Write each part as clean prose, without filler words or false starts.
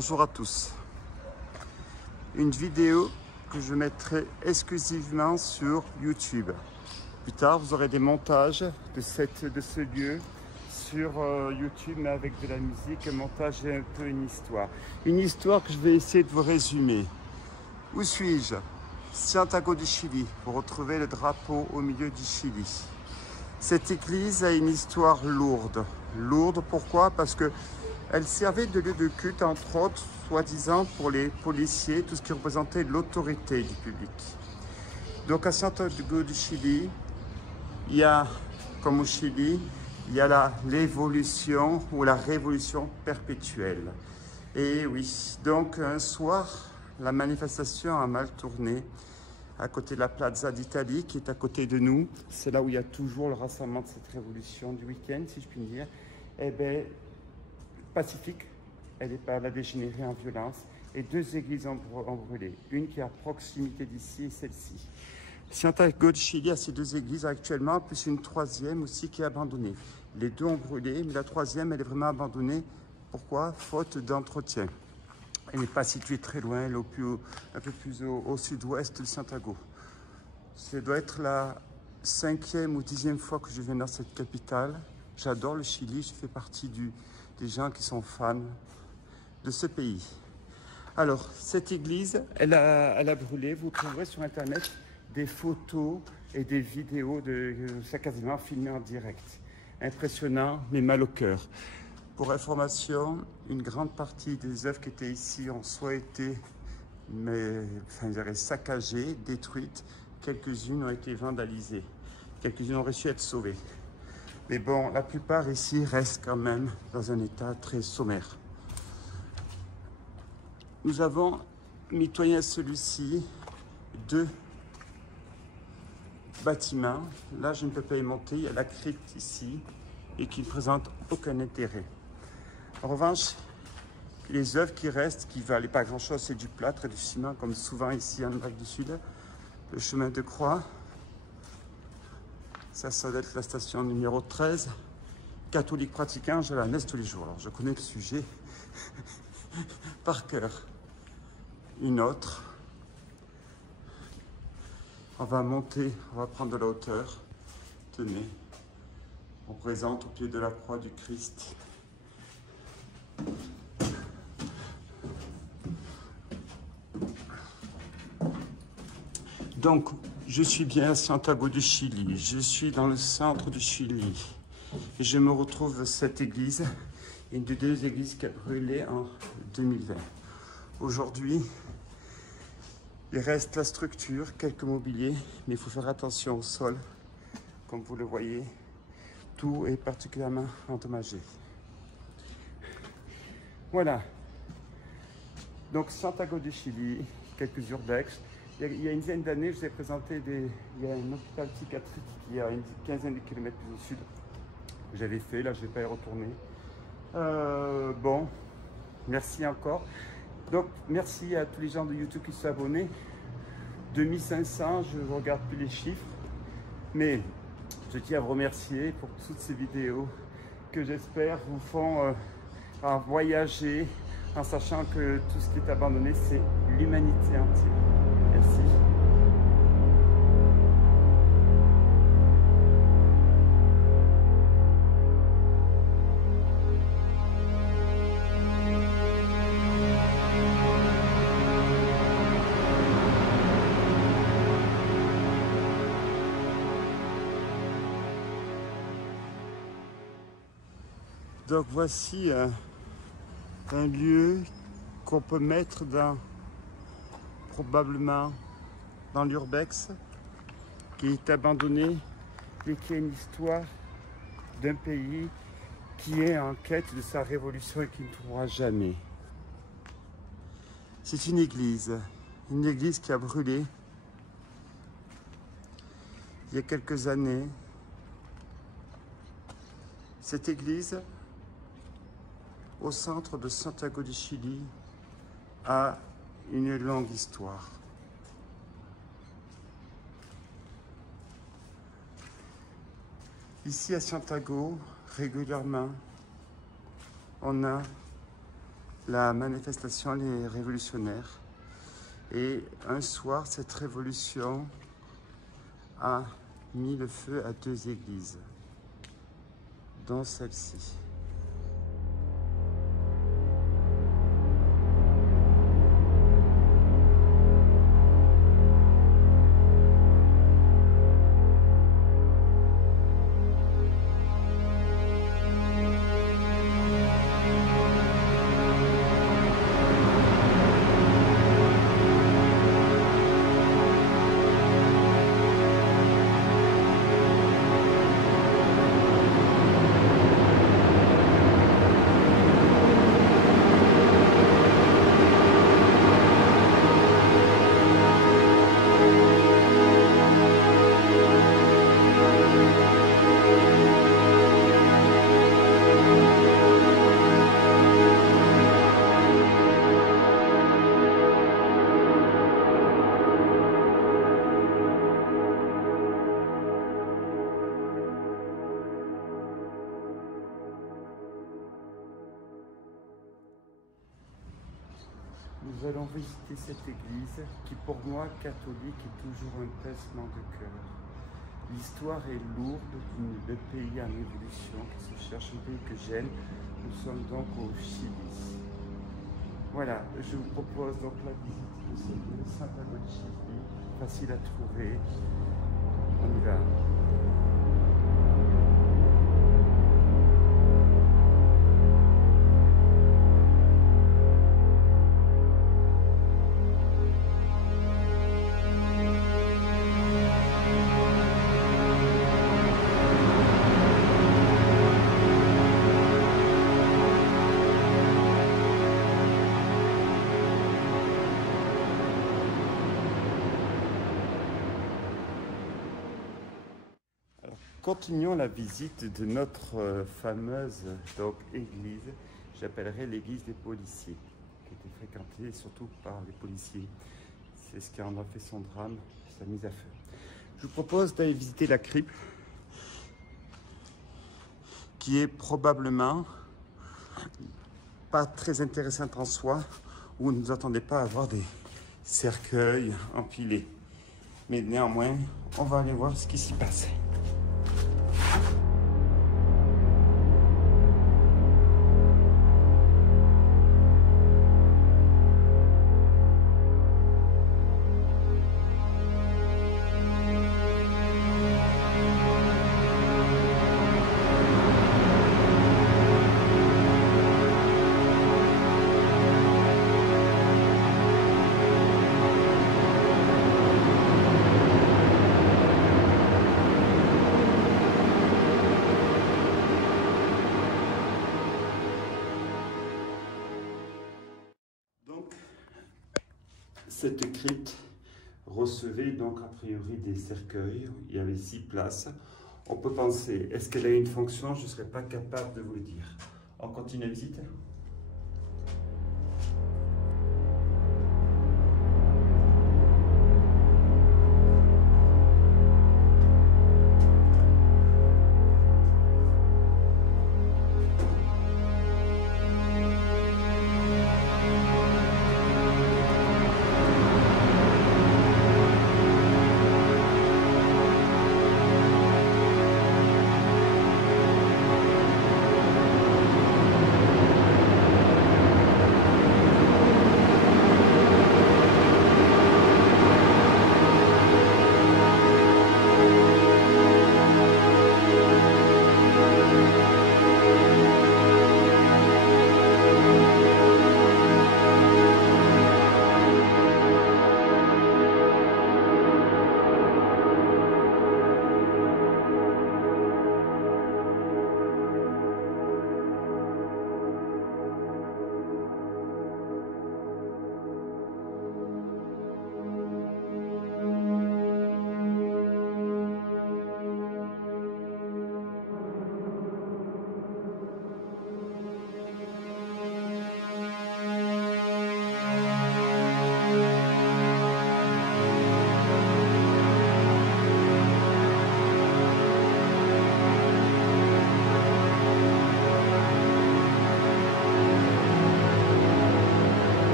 Bonjour à tous. Une vidéo que je mettrai exclusivement sur YouTube. Plus tard, vous aurez des montages de ce lieu sur YouTube, mais avec de la musique, un montage et un peu une histoire. Une histoire que je vais essayer de vous résumer. Où suis-je? Santiago du Chili. Vous retrouvez le drapeau au milieu du Chili. Cette église a une histoire lourde. Lourde, pourquoi? Parce que elle servait de lieu de culte, entre autres, soi-disant, pour les policiers, tout ce qui représentait l'autorité du public. Donc à Santiago du Chili, il y a, comme au Chili, il y a l'évolution ou la révolution perpétuelle. Et oui, donc un soir, la manifestation a mal tourné à côté de la Plaza d'Italie, qui est à côté de nous. C'est là où il y a toujours le rassemblement de cette révolution du week-end, si je puis dire. Eh bien, pacifique, elle a dégénéré en violence, et deux églises ont brûlé. Une qui est à proximité d'ici et celle-ci. Santiago de Chili a ces deux églises actuellement, plus une troisième aussi qui est abandonnée. Les deux ont brûlé, mais la troisième, elle est vraiment abandonnée. Pourquoi? Faute d'entretien. Elle n'est pas située très loin, elle est un peu plus au sud-ouest de Santiago. Ça doit être la 5e ou 10e fois que je viens dans cette capitale. J'adore le Chili, je fais partie des gens qui sont fans de ce pays. Alors, cette église, elle a brûlé. Vous trouverez sur Internet des photos et des vidéos ça quasiment filmé en direct. Impressionnant, mais mal au cœur. Pour information, une grande partie des œuvres qui étaient ici ont soit été saccagées, détruites. Quelques-unes ont été vandalisées. Quelques-unes ont réussi à être sauvées. Mais bon, la plupart ici restent quand même dans un état très sommaire. Nous avons mitoyen celui-ci deux bâtiments. Là, je ne peux pas y monter. Il y a la crypte ici et qui ne présente aucun intérêt. En revanche, les œuvres qui restent, qui ne valaient pas grand-chose, c'est du plâtre et du ciment, comme souvent ici en Amérique du Sud. Le chemin de croix. Ça doit être la station numéro 13. Catholique pratiquant, je la messe tous les jours. Alors, je connais le sujet par cœur. Une autre. On va monter, on va prendre de la hauteur. Tenez, on présente au pied de la croix du Christ. Donc, je suis bien à Santiago du Chili. Je suis dans le centre du Chili. Et je me retrouve à cette église, une des deux églises qui a brûlé en 2020. Aujourd'hui, il reste la structure, quelques mobiliers, mais il faut faire attention au sol. Comme vous le voyez, tout est particulièrement endommagé. Voilà. Donc, Santiago du Chili, quelques urbex. Il y a une dizaine d'années, je vous ai présenté il y a un hôpital psychiatrique qui est à une quinzaine de kilomètres plus au sud. J'avais fait, là je ne vais pas y retourner. Bon, merci encore. Donc merci à tous les gens de YouTube qui sont abonnés. 2500, je ne regarde plus les chiffres. Mais je tiens à vous remercier pour toutes ces vidéos que j'espère vous font voyager en sachant que tout ce qui est abandonné, c'est l'humanité entière. Merci. Donc voici un lieu qu'on peut mettre probablement dans l'urbex, qui est abandonné et qui a une histoire d'un pays qui est en quête de sa révolution et qui ne trouvera jamais. C'est une église qui a brûlé il y a quelques années. Cette église, au centre de Santiago du Chili, a une longue histoire. Ici à Santiago, régulièrement, on a la manifestation les révolutionnaires. Et un soir, cette révolution a mis le feu à 2 églises, dont celle-ci. Nous allons visiter cette église qui, pour moi, catholique, est toujours un pincement de cœur. L'histoire est lourde de pays en évolution qui se cherche, un pays que j'aime. Nous sommes donc au Chili. Voilà, je vous propose donc la visite de cette Santiago de Chili, facile à trouver. On y va. Continuons la visite de notre fameuse église, j'appellerais l'église des policiers, qui était fréquentée surtout par les policiers. C'est ce qui en a fait son drame, sa mise à feu. Je vous propose d'aller visiter la crypte, qui est probablement pas très intéressante en soi, où ne nous attendez pas à voir des cercueils empilés. Mais néanmoins, on va aller voir ce qui s'y passe. Cette crypte recevait donc a priori des cercueils. Il y avait 6 places. On peut penser, est-ce qu'elle a une fonction? Je ne serais pas capable de vous le dire. On continue la visite.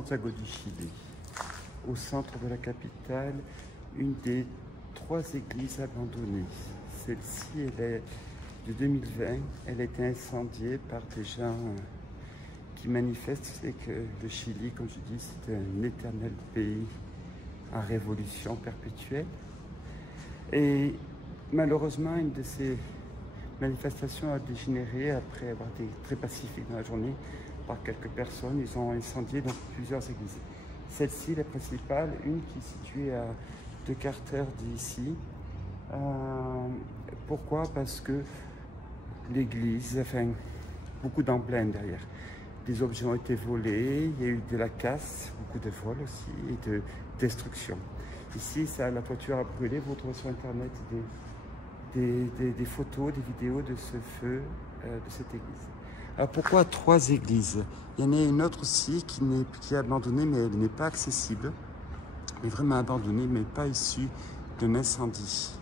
Santiago du Chili, au centre de la capitale, une des 3 églises abandonnées. Celle-ci, elle est de 2020, elle a été incendiée par des gens qui manifestent. C'est que le Chili, comme je dis, c'est un éternel pays en révolution perpétuelle. Et malheureusement, une de ces manifestations a dégénéré après avoir été très pacifique dans la journée par quelques personnes. Ils ont incendié donc plusieurs églises. Celle-ci, la principale, une qui est située à 2 quarts d'heure d'ici. Pourquoi? Parce que l'église, enfin, beaucoup d'emblèmes derrière. Des objets ont été volés, il y a eu de la casse, beaucoup de vols aussi et de destruction. Ici, ça, la toiture a brûlé. Vous trouvez sur internet des photos, des vidéos de ce feu de cette église. Alors pourquoi 3 églises? Il y en a une autre aussi qui est abandonnée, mais elle n'est pas accessible. Elle est vraiment abandonnée, mais pas issue d'un incendie.